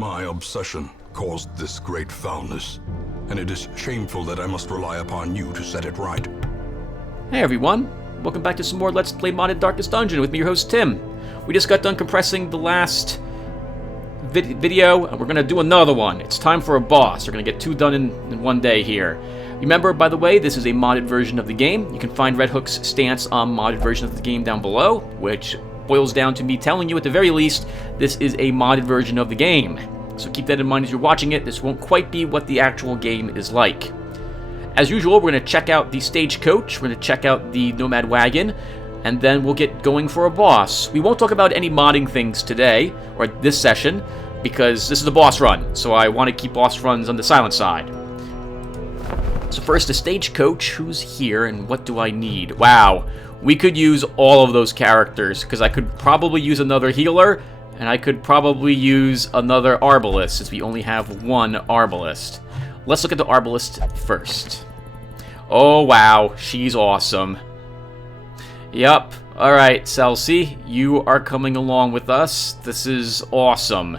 My obsession caused this great foulness, and it is shameful that I must rely upon you to set it right. Hey everyone, welcome back to some more Let's Play Modded Darkest Dungeon with me, your host Tim. We just got done compressing the last video, and we're going to do another one. It's time for a boss. We're going to get two done in one day here. Remember, by the way, this is a modded version of the game. You can find Red Hook's stance on modded version of the game down below, which boils down to me telling you at the very least, this is a modded version of the game. So keep that in mind as you're watching it. This won't quite be what the actual game is like. As usual, we're going to check out the stagecoach, we're going to check out the Nomad Wagon, and then we'll get going for a boss. We won't talk about any modding things today, or this session, because this is a boss run, so I want to keep boss runs on the silent side. So first, the stagecoach, who's here, and what do I need? Wow, we could use all of those characters, because I could probably use another healer, and I could probably use another arbalist, since we only have one arbalist. Let's look at the arbalist first. Oh wow, she's awesome. Yup, alright, Celsi, you are coming along with us. This is awesome.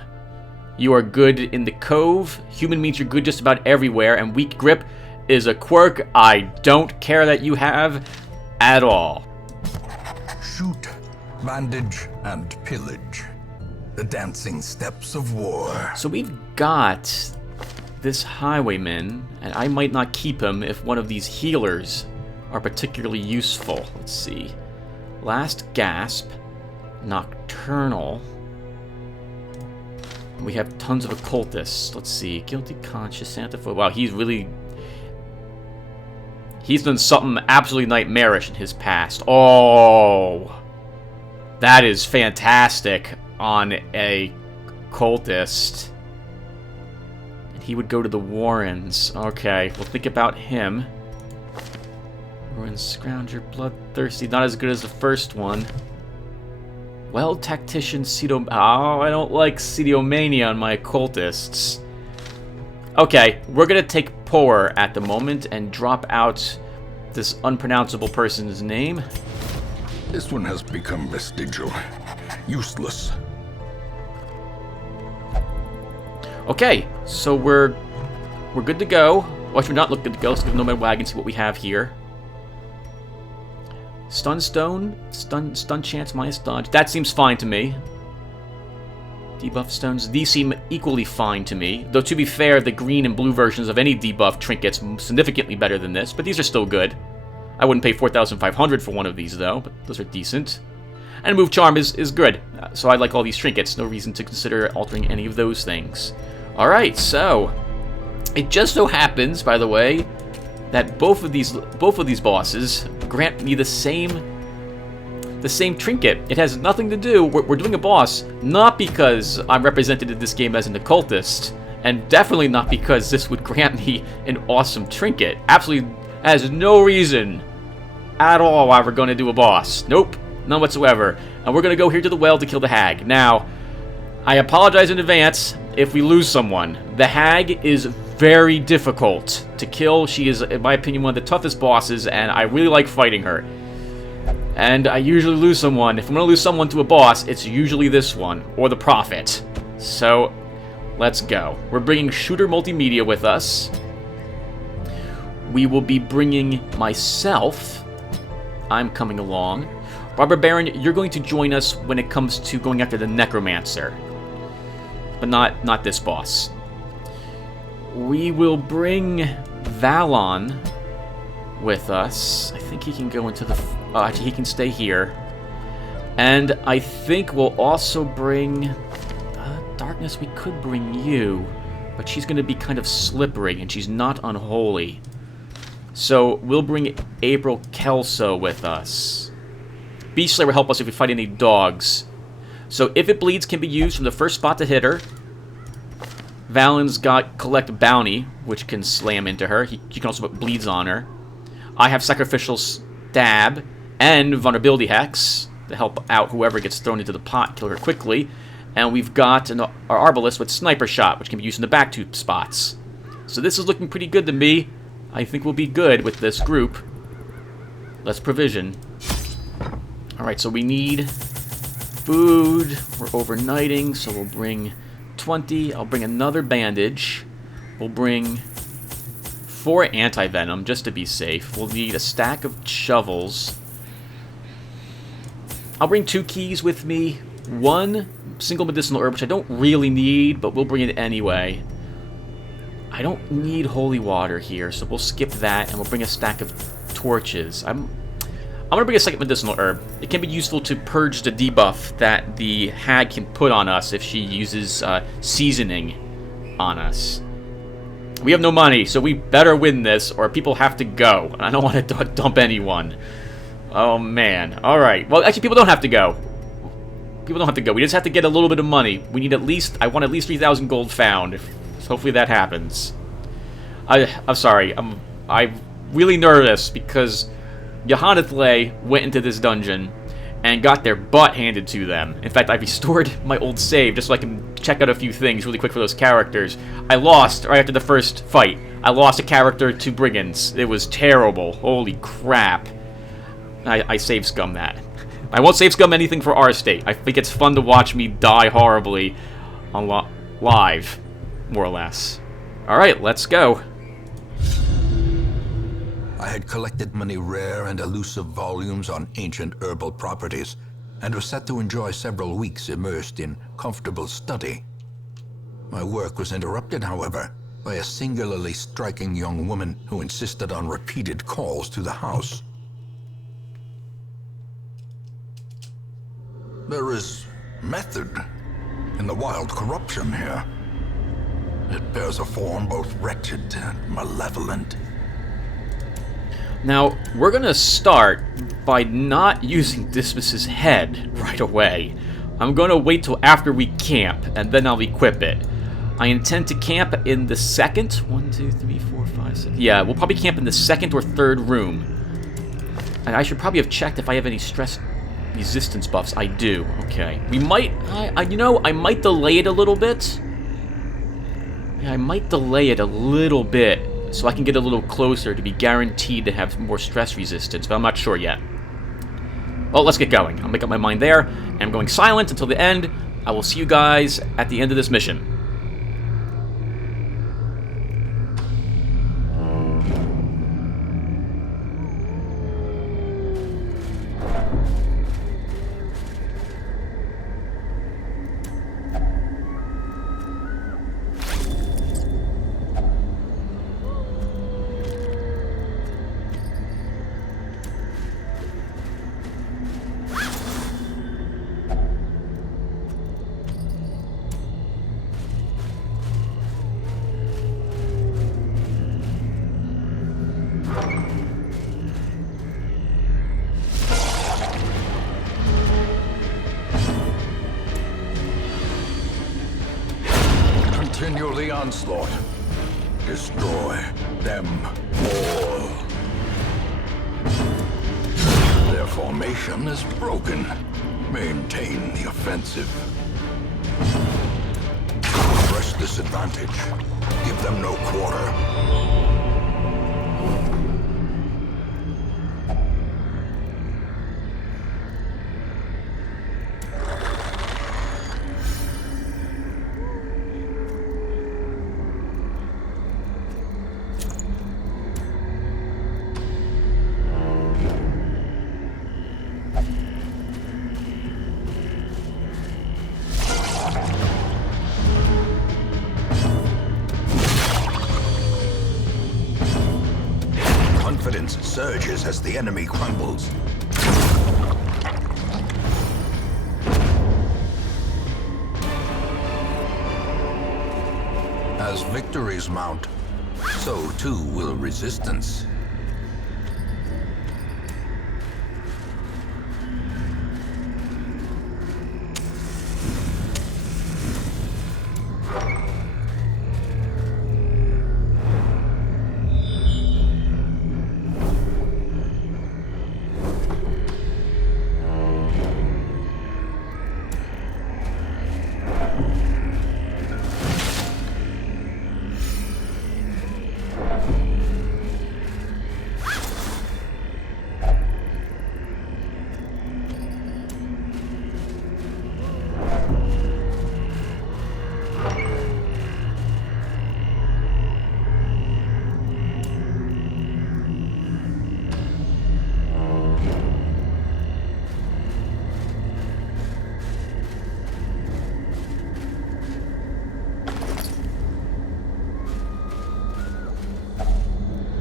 You are good in the cove. Human means you're good just about everywhere, and weak grip is a quirk I don't care that you have at all. Shoot, bandage, and pillage. The dancing steps of war. So we've got this highwayman, and I might not keep him if one of these healers are particularly useful. Let's see. Last Gasp, Nocturnal. We have tons of occultists. Let's see. Guilty Conscious, Santa Fe. Wow, he's done something absolutely nightmarish in his past. Oh, that is fantastic on a cultist. And he would go to the Warrens. Okay, we'll think about him. Ruin Scrounger, Bloodthirsty, not as good as the first one. Well, Tactician, Oh, I don't like Cedomania on my occultists. Okay, we're gonna take Poor at the moment and drop out this unpronounceable person's name. This one has become vestigial. Useless. Okay, so we're good to go. Well, actually, we're not good to go. Let's go to Nomad Wagon, see what we have here. Stun Stone, stun chance minus dodge. That seems fine to me. Debuff stones, these seem equally fine to me. Though to be fair, the green and blue versions of any debuff trinkets significantly better than this, but these are still good. I wouldn't pay 4,500 for one of these though, but those are decent. And Move Charm is good, so I like all these trinkets. No reason to consider altering any of those things. Alright, so it just so happens, by the way, that both of these bosses grant me the same trinket. It has nothing to do. We're doing a boss not because I'm represented in this game as an occultist, and definitely not because this would grant me an awesome trinket. Absolutely has no reason at all why we're going to do a boss. Nope, none whatsoever. And we're going to go here to the well to kill the hag. Now, I apologize in advance if we lose someone. The hag is very difficult to kill. She is, in my opinion, one of the toughest bosses, and I really like fighting her. And I usually lose someone. If I'm going to lose someone to a boss, it's usually this one, or the Prophet. So, let's go. We're bringing Shooter Multimedia with us. We will be bringing myself. I'm coming along. Robert Baron, you're going to join us when it comes to going after the Necromancer. But not this boss. We will bring Valon with us. I think he can go into the... actually, he can stay here. And I think we'll also bring... Darkness, we could bring you. But she's going to be kind of slippery, and she's not unholy. So we'll bring April Kelso with us. Beastslayer will help us if we fight any dogs. So if it bleeds can be used from the first spot to hit her. Valen's got Collect Bounty, which can slam into her. He can also put bleeds on her. I have Sacrificial Stab and Vulnerability Hex to help out whoever gets thrown into the pot, kill her quickly. And we've got our Arbalist with Sniper Shot, which can be used in the back two spots. So this is looking pretty good to me. I think we'll be good with this group. Let's provision. Alright, so we need food. We're overnighting, so we'll bring 20. I'll bring another bandage. We'll bring 4 anti-venom, just to be safe. We'll need a stack of shovels. I'll bring 2 keys with me. 1 single medicinal herb, which I don't really need, but we'll bring it anyway. I don't need holy water here, so we'll skip that, and we'll bring a stack of torches. I'm gonna bring a second medicinal herb. It can be useful to purge the debuff that the hag can put on us if she uses seasoning on us. We have no money, so we better win this, or people have to go. And I don't want to dump anyone. Oh, man. Alright. Well, actually, people don't have to go. People don't have to go. We just have to get a little bit of money. We need at least... I want at least 3,000 gold found. So hopefully that happens. I'm sorry. I'm really nervous because Johannathale went into this dungeon and got their butt handed to them. In fact, I restored my old save just so I can check out a few things really quick for those characters. I lost right after the first fight. I lost a character to brigands. It was terrible. Holy crap. I save scum that. I won't save scum anything for our state. I think it's fun to watch me die horribly on live, more or less. Alright, let's go. I had collected many rare and elusive volumes on ancient herbal properties, and was set to enjoy several weeks immersed in comfortable study. My work was interrupted, however, by a singularly striking young woman who insisted on repeated calls to the house. There is method in the wild corruption here. It bears a form both wretched and malevolent. Now, we're gonna start by not using Dismas's head right away. I'm gonna wait till after we camp, and then I'll equip it. I intend to camp in the second... 1, 2, 3, 4, 5, 6... Yeah, we'll probably camp in the second or third room. And I should probably have checked if I have any stress resistance buffs. I do. Okay. We might... you know, I might delay it a little bit. Yeah, I might delay it a little bit so I can get a little closer to be guaranteed to have more stress resistance, but I'm not sure yet. Well, let's get going. I'll make up my mind there, and I'm going silent until the end. I will see you guys at the end of this mission. Continue the onslaught. Destroy them all. Their formation is broken. Maintain the offensive. Press this advantage. Give them no quarter. Confidence surges as the enemy crumbles. As victories mount, so too will resistance.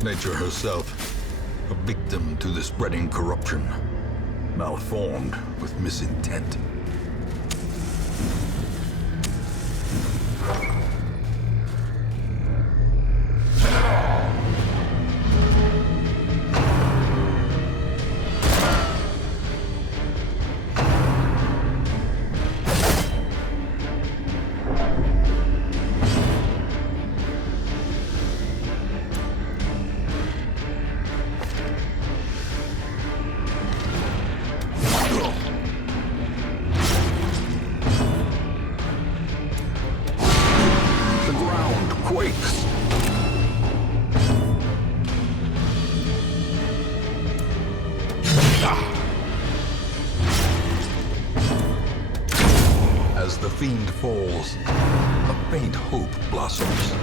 Nature herself, a victim to the spreading corruption, malformed with misintent. Quakes. As the fiend falls, a faint hope blossoms.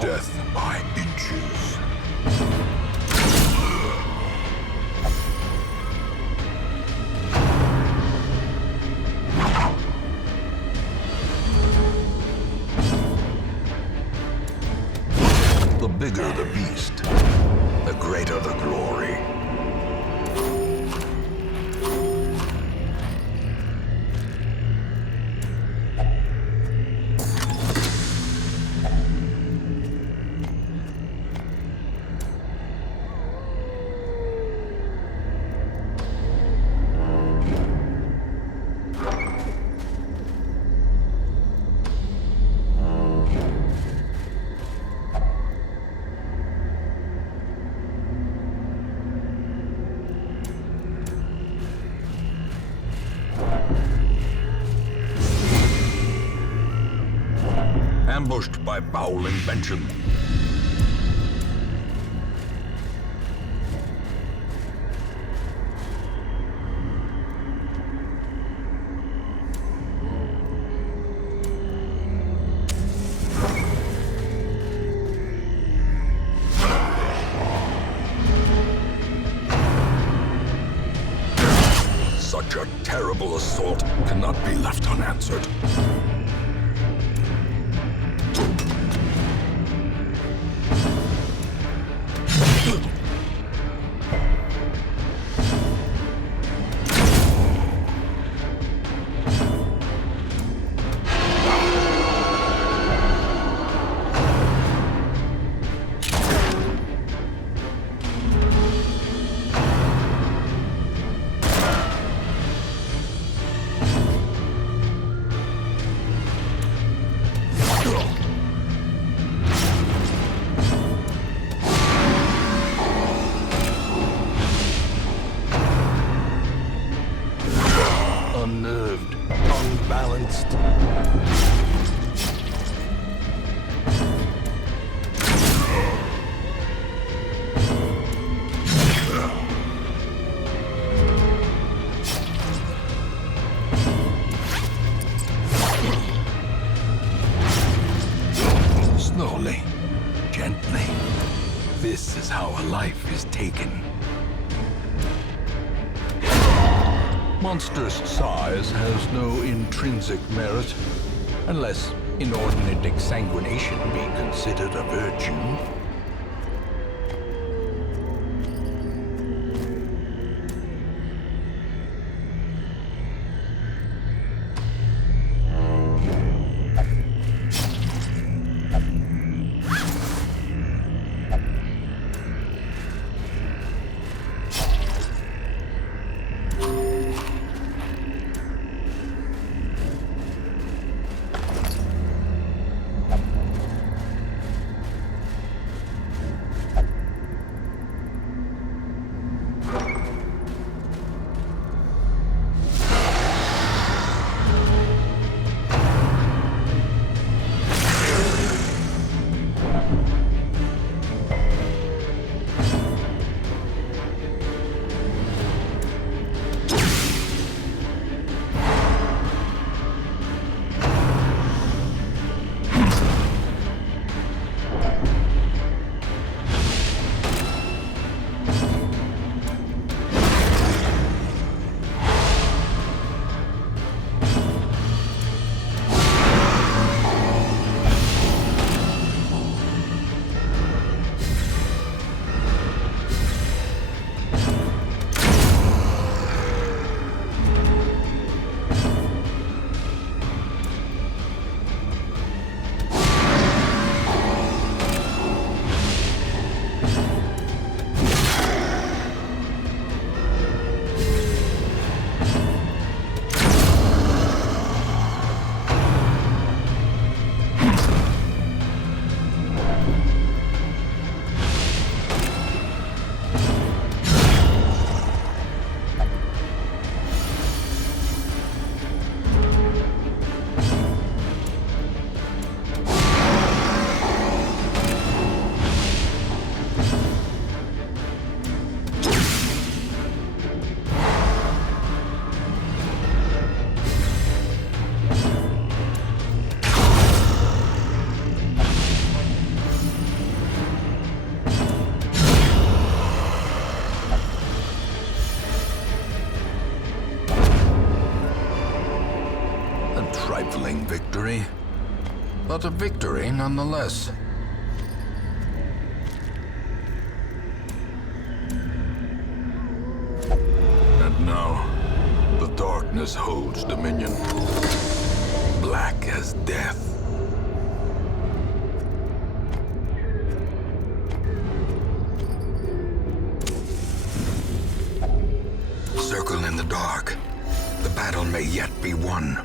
Death by inches. The bigger the beast, the greater the glory. Ambushed by foul invention. Such a terrible assault cannot be left unanswered. Unnerved, unbalanced. Slowly, gently. This is how a life is taken. Monstrous size has no intrinsic merit, unless inordinate exsanguination be considered a virtue. victory, but a victory nonetheless. And now, the darkness holds dominion, black as death. Circle in the dark. The battle may yet be won.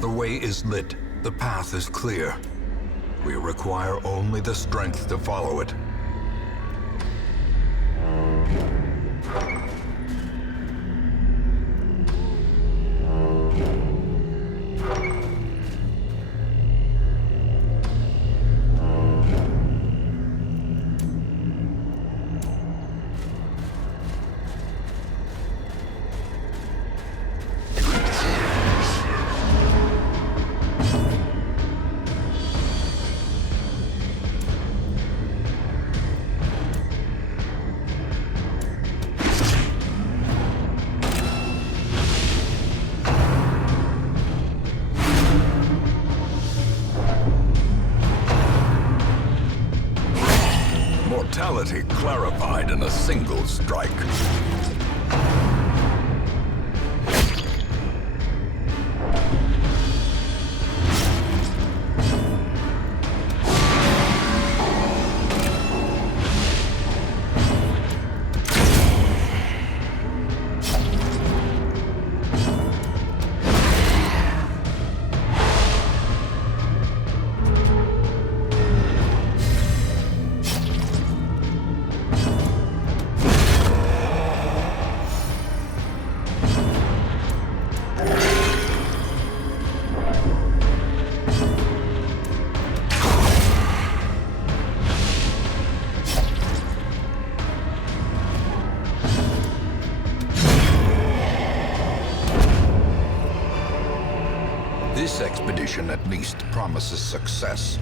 The way is lit. The path is clear. We require only the strength to follow it. Mortality clarified in a single strike. This expedition at least promises success.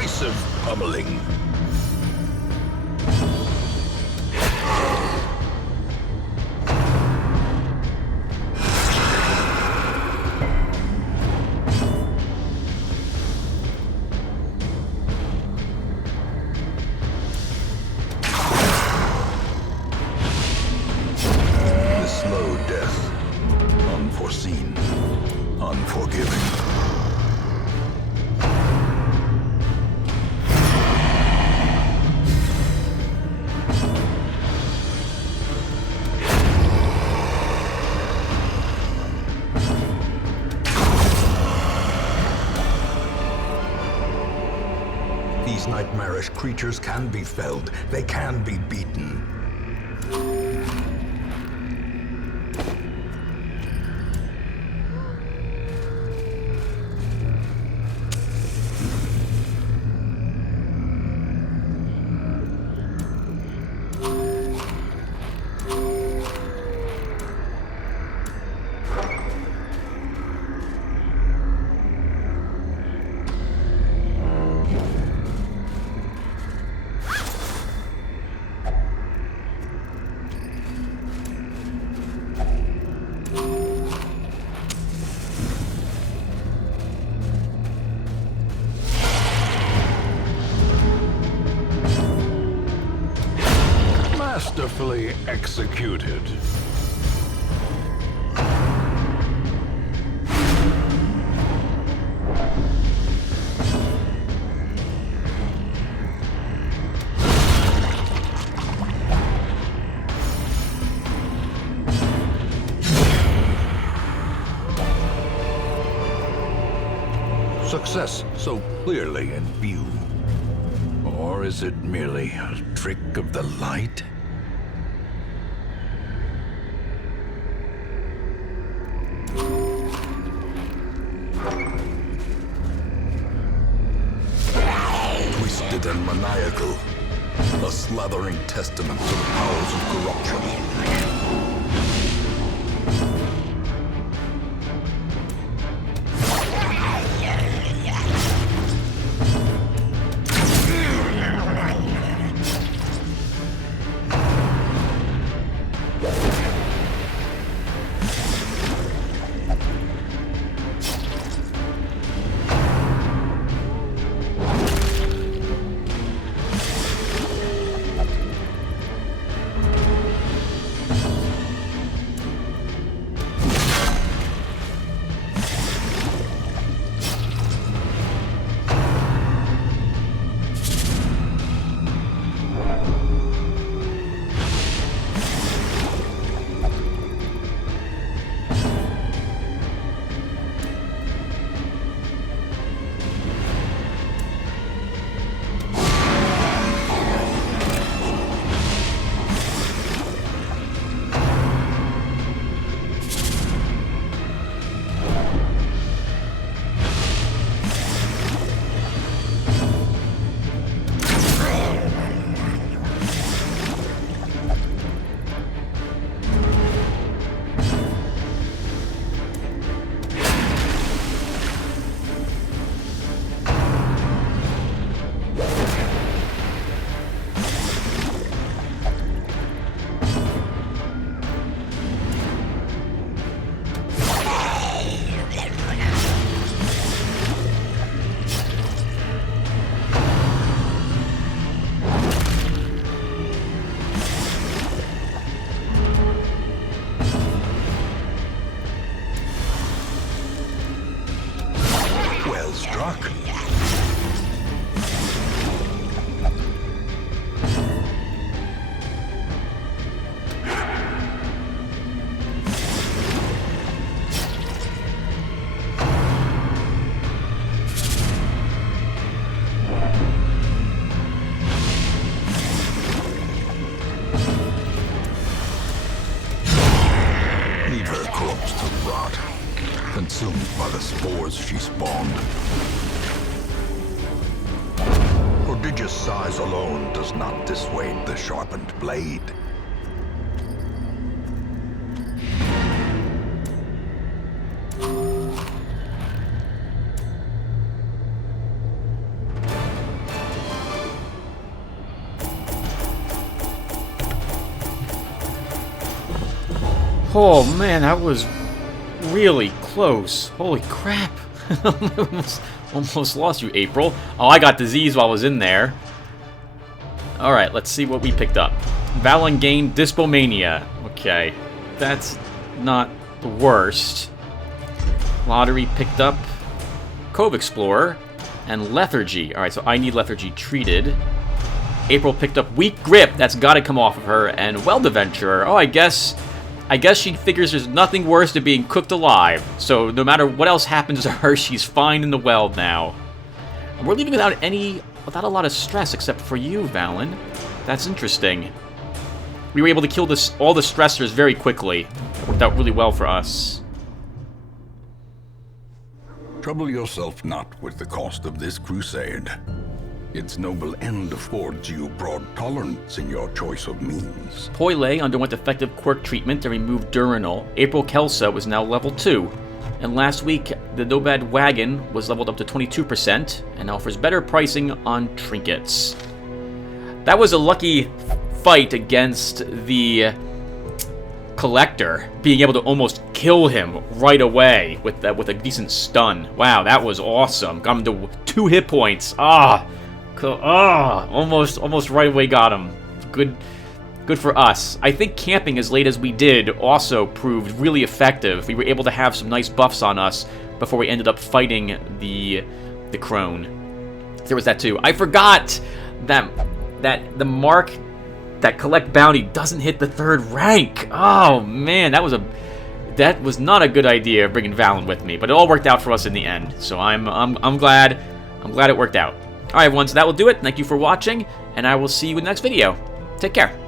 decisive pummeling. The slow death, unforeseen, unforgiving. These nightmarish creatures can be felled. They can be beaten. Masterfully executed. Success so clearly in view. Or is it merely a trick of the light? Twisted and maniacal, a slathering testament to the powers of corruption. Well struck. Leave her corpse to rot, consumed by the spores she spawned. Prodigious size alone does not dissuade the sharpened blade. Oh man, that was really close. Holy crap. almost lost you, April. Oh, I got disease while I was in there. Alright, let's see what we picked up. Valen gained Dyspomania. Okay, that's not the worst. Lotaeri picked up Cove Explorer and Lethargy. Alright, so I need Lethargy treated. April picked up Weak Grip. That's got to come off of her. And Weld Adventurer. Oh, I guess she figures there's nothing worse than being cooked alive. So no matter what else happens to her, she's fine in the weld now. And we're leaving without a lot of stress, except for you, Valen. That's interesting. We were able to kill all the stressors very quickly. It worked out really well for us. Trouble yourself not with the cost of this crusade. Its noble end affords you broad tolerance in your choice of means. Poile underwent effective quirk treatment and removed Durinal. April Kelsa was now level 2. And last week, the Nomad Wagon was leveled up to 22% and offers better pricing on trinkets. That was a lucky fight against the Collector, being able to almost kill him right away with a decent stun. Wow, that was awesome. Got him to 2 hit points. Almost right away got him. Good for us. I think camping as late as we did also proved really effective. We were able to have some nice buffs on us before we ended up fighting the crone. There was that too. I forgot that the mark that collect bounty doesn't hit the 3rd rank. Oh man, that was not a good idea bringing Valen with me, but it all worked out for us in the end. So I'm glad it worked out. All right, everyone, so that will do it. Thank you for watching, and I will see you in the next video. Take care.